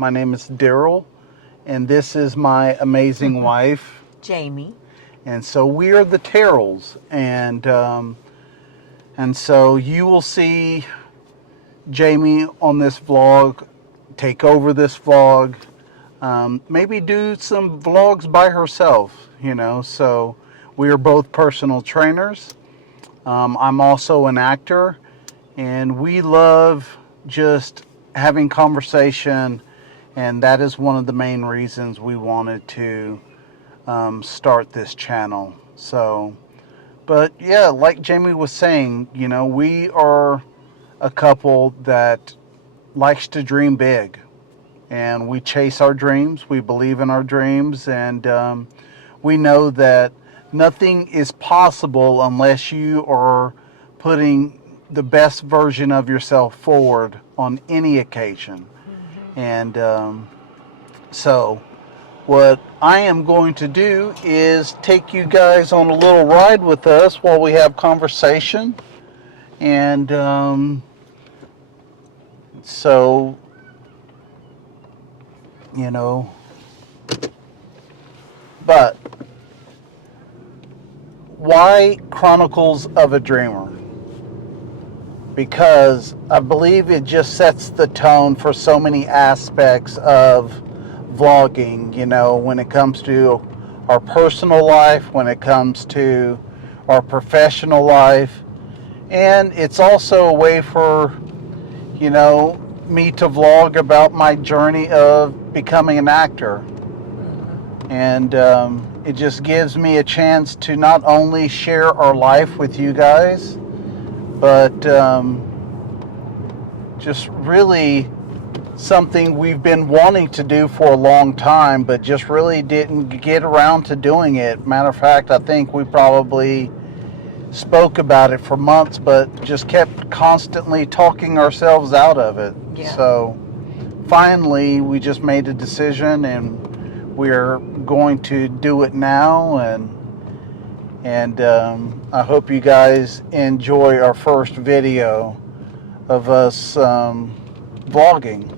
My name is Darrell, and this is my amazing wife, Jamie. And so we are the Terrells, and so you will see Jamie on this vlog take over this vlog. Maybe do some vlogs by herself, So we are both personal trainers. I'm also an actor, and we love just having conversation, and that is one of the main reasons we wanted to start this channel. But yeah, like Jamie was saying, we are a couple that likes to dream big, and we chase our dreams. We believe in our dreams, and we know that nothing is possible unless you are putting the best version of yourself forward on any occasion. And so what I am going to do is take you guys on a little ride with us while we have conversation. And so, but why Chronicles of a Dreamer? Because I believe it just sets the tone for so many aspects of vlogging, when it comes to our personal life, when it comes to our professional life. And it's also a way for, me to vlog about my journey of becoming an actor. And it just gives me a chance to not only share our life with you guys, but just really something we've been wanting to do for a long time, but just really didn't get around to doing it. Matter of fact, I think we probably spoke about it for months, but just kept constantly talking ourselves out of it. Yeah. So finally, we just made a decision, and we're going to do it now. And I hope you guys enjoy our first video of us vlogging.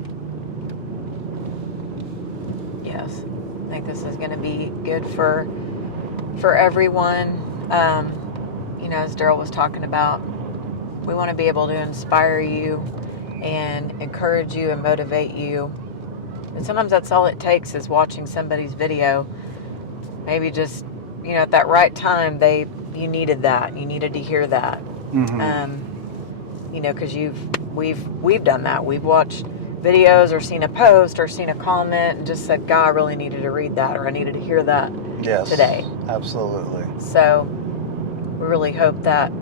Yes, I think this is going to be good for everyone. As Darrell was talking about, we want to be able to inspire you and encourage you and motivate you. And sometimes that's all it takes, is watching somebody's video. Maybe just, at that right time, you needed that. You needed to hear that. Mm-hmm. Because we've done that. We've watched videos or seen a post or seen a comment and just said, God, I really needed to read that, or I needed to hear that today. Absolutely. So we really hope that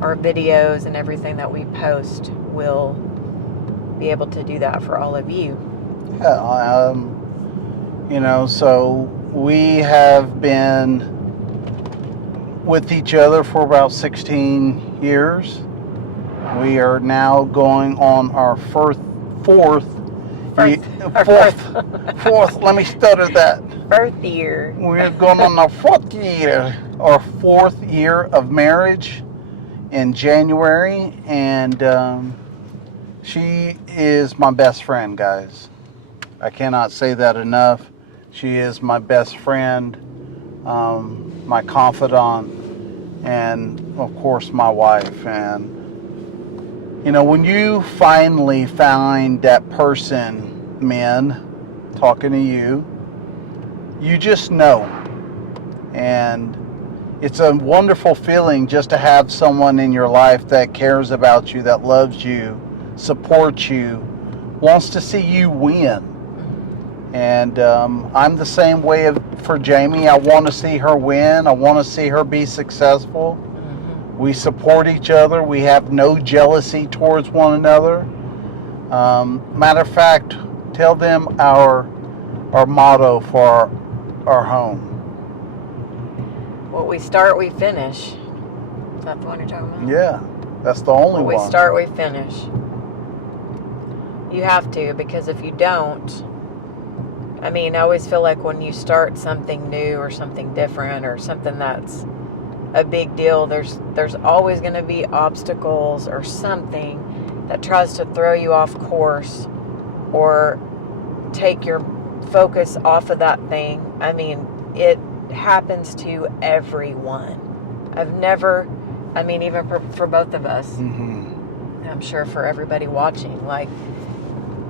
our videos and everything that we post will be able to do that for all of you. Yeah, so we have been with each other for about 16 years. We are now going on our fourth, let me stutter that. Fourth year. We're going on our fourth year of marriage in January, and she is my best friend, guys. I cannot say that enough. She is my best friend, my confidant, and of course my wife. And when you finally find that person, men, talking to you, you just know. And it's a wonderful feeling just to have someone in your life that cares about you, that loves you, supports you, wants to see you win. And I'm the same way for Jamie. I want to see her win. I want to see her be successful. We support each other. We have no jealousy towards one another. Matter of fact, tell them our motto for our home. What we start, we finish. Is that the one you're talking about? Yeah, that's the only one. What we start, we finish. You have to, because if you don't, I always feel like when you start something new or something different or something that's a big deal, there's always going to be obstacles or something that tries to throw you off course or take your focus off of that thing. I mean, it happens to everyone. Even for both of us, Mm-hmm. I'm sure for everybody watching, like,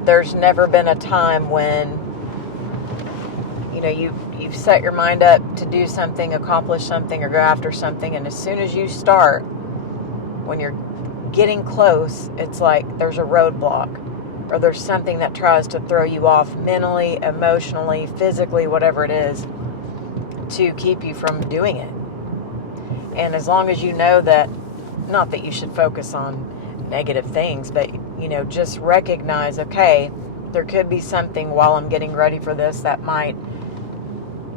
there's never been a time when, you've set your mind up to do something, accomplish something, or go after something, and as soon as you start, when you're getting close, it's like there's a roadblock, or there's something that tries to throw you off mentally, emotionally, physically, whatever it is, to keep you from doing it. And as long as you know that, not that you should focus on negative things, but, just recognize, okay, there could be something while I'm getting ready for this that might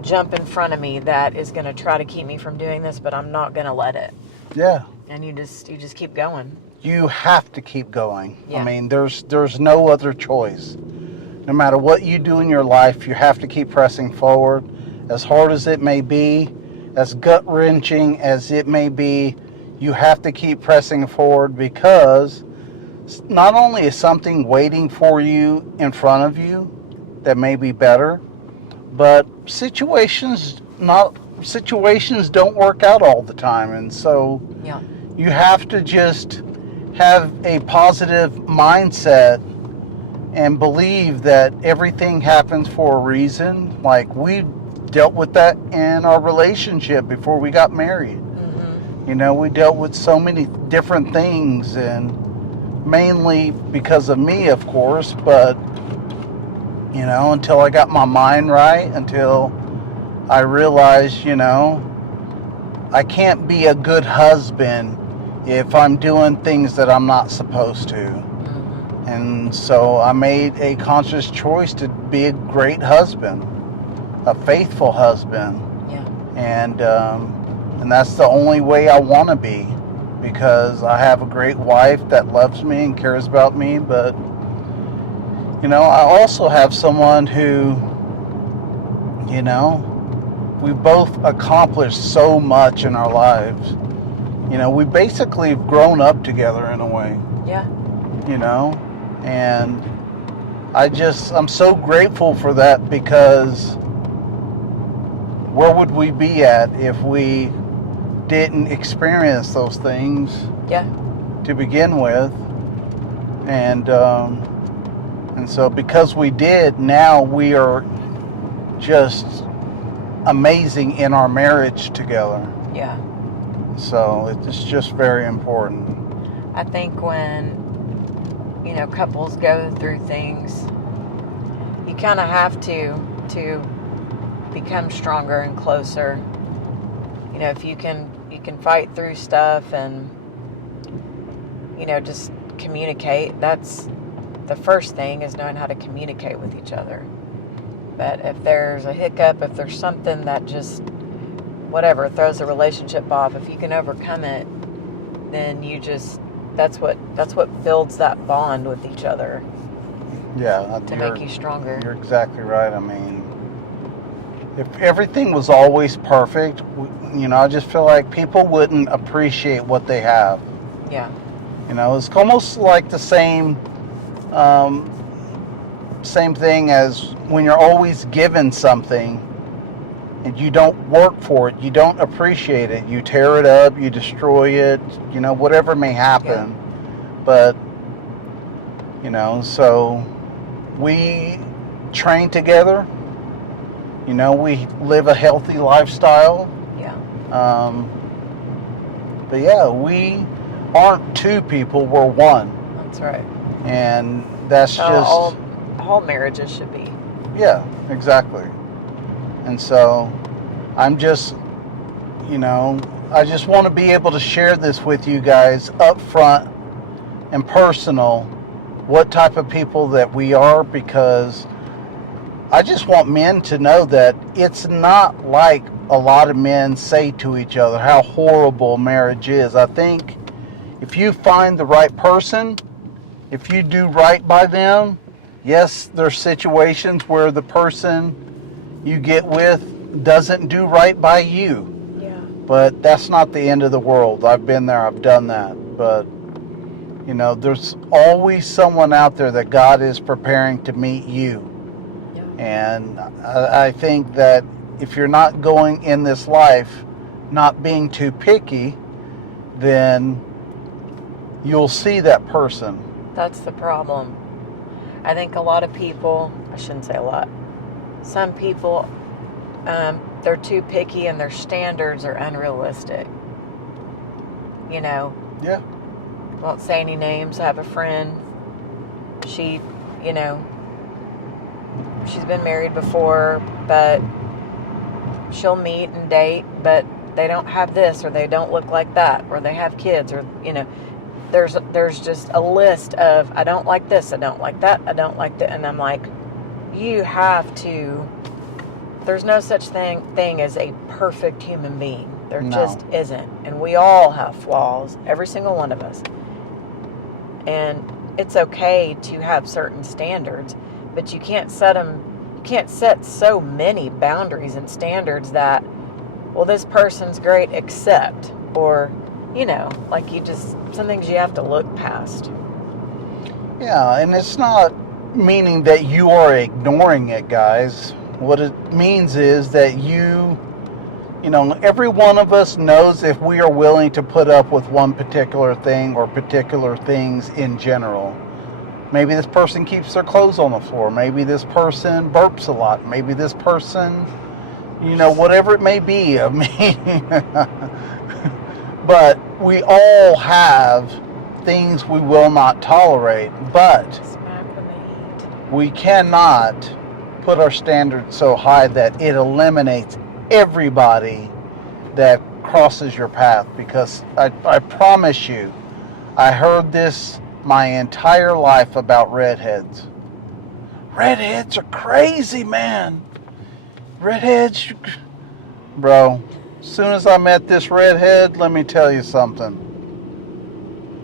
jump in front of me that is going to try to keep me from doing this, but I'm not going to let it. Yeah. And you just keep going. You have to keep going. Yeah. I mean, there's no other choice. No matter what you do in your life, you have to keep pressing forward. As hard as it may be, as gut-wrenching as it may be, you have to keep pressing forward, because not only is something waiting for you in front of you that may be better, but situations don't work out all the time, and so Yeah. you have to just have a positive mindset and believe that everything happens for a reason. Like, we dealt with that in our relationship before we got married. Mm-hmm. We dealt with so many different things, and mainly because of me, of course, but until I got my mind right, until I realized, I can't be a good husband if I'm doing things that I'm not supposed to. Mm-hmm. And so I made a conscious choice to be a great husband, a faithful husband. Yeah. And that's the only way I want to be, because I have a great wife that loves me and cares about me, but I also have someone who, we both accomplished so much in our lives. We basically have grown up together in a way. Yeah. And I'm so grateful for that, because where would we be at if we didn't experience those things to begin with? And so because we did, now we are just amazing in our marriage together. Yeah. So it's just very important. I think when, couples go through things, you kind of have to become stronger and closer. If you can fight through stuff and, just communicate. That's the first thing, is knowing how to communicate with each other. But if there's a hiccup, if there's something that just, whatever, throws the relationship off, if you can overcome it, then that's what builds that bond with each other. Yeah. To make you stronger. You're exactly right. I mean, if everything was always perfect, I just feel like people wouldn't appreciate what they have. Yeah. It's almost like the same thing as when you're always given something and you don't work for it, you don't appreciate it, you tear it up, you destroy it, whatever may happen. Yeah. But, so we train together, we live a healthy lifestyle. Yeah. But yeah, we aren't two people, we're one. That's right. And that's just... all marriages should be. Yeah, exactly. And so I'm just, I just want to be able to share this with you guys up front and personal, what type of people that we are, because I just want men to know that it's not like a lot of men say to each other how horrible marriage is. I think if you find the right person, if you do right by them, yes, there's situations where the person you get with doesn't do right by you. Yeah. But that's not the end of the world. I've been there, I've done that. But, there's always someone out there that God is preparing to meet you. And I think that if you're not going in this life not being too picky, then you'll see that person. That's the problem. I think a lot of people, I shouldn't say a lot, some people, they're too picky and their standards are unrealistic. You know, Yeah. won't say any names. I have a friend, she, you know, she's been married before, but she'll meet and date, but they don't have this, or they don't look like that, or they have kids, or, you know, there's just a list of, I don't like this, I don't like that, I don't like that. And I'm like, you have to, there's no such thing as a perfect human being. There just isn't. And we all have flaws, every single one of us. And it's okay to have certain standards, but you can't set so many boundaries and standards that, well, this person's great except, or, you know, like some things you have to look past. Yeah, and it's not meaning that you are ignoring it, guys. What it means is that you know, every one of us knows if we are willing to put up with one particular thing or particular things in general. Maybe this person keeps their clothes on the floor. Maybe this person burps a lot. Maybe this person, you know, whatever it may be. I mean, but we all have things we will not tolerate. But we cannot put our standards so high that it eliminates everybody that crosses your path, because I promise you, I heard this my entire life about redheads. Redheads are crazy, man. Redheads, bro. As soon as I met this redhead, let me tell you something.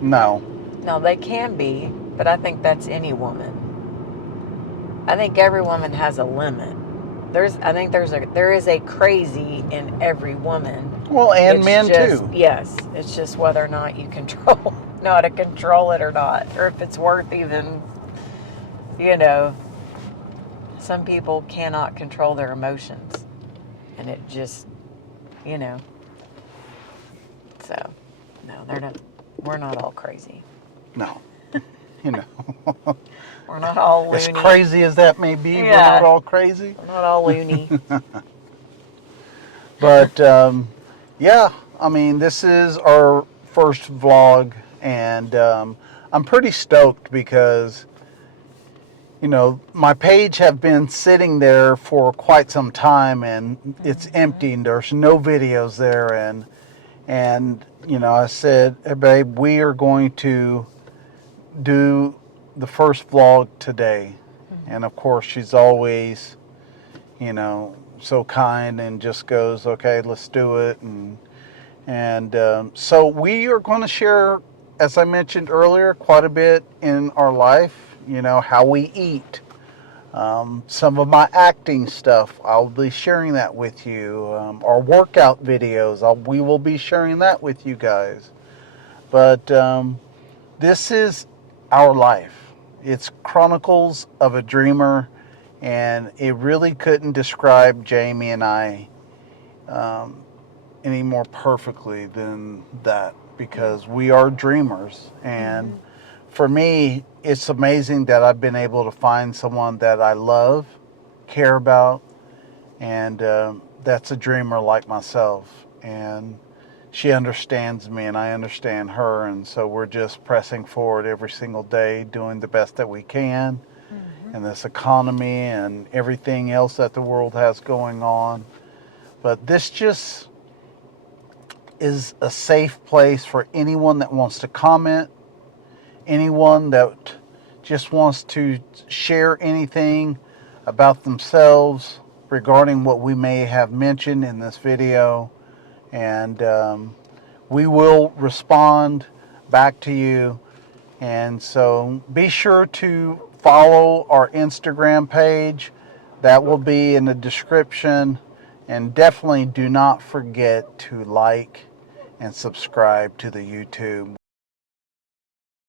No, they can be, but I think that's any woman. I think every woman has a limit. There is a crazy in every woman. Well, and men too. Yes, it's just whether or not you know how to control it or not, or if it's worth even, you know. Some people cannot control their emotions, and it just, you know. So, no, we're not all crazy. No, you know. We're not all loony. As crazy as that may be, We're not all crazy. We're not all loony. But, yeah, I mean, this is our first vlog, and I'm pretty stoked because, you know, my page have been sitting there for quite some time, and it's empty, and there's no videos there, and you know, I said, hey, babe, we are going to do the first vlog today. And of course, she's always, you know, so kind and just goes, okay, let's do it. And so we are going to share, as I mentioned earlier, quite a bit in our life, you know, how we eat. Some of my acting stuff, I'll be sharing that with you. Our workout videos, we will be sharing that with you guys. But this is our life. It's Chronicles of a Dreamer, and it really couldn't describe Jamie and I any more perfectly than that, because we are dreamers. And for me, it's amazing that I've been able to find someone that I love, care about, and that's a dreamer like myself. And she understands me and I understand her, and so we're just pressing forward every single day, doing the best that we can in this economy and everything else that the world has going on. But this just is a safe place for anyone that wants to comment, anyone that just wants to share anything about themselves regarding what we may have mentioned in this video. And we will respond back to you. And so be sure to follow our Instagram page. That will be in the description. And definitely do not forget to like and subscribe to the YouTube.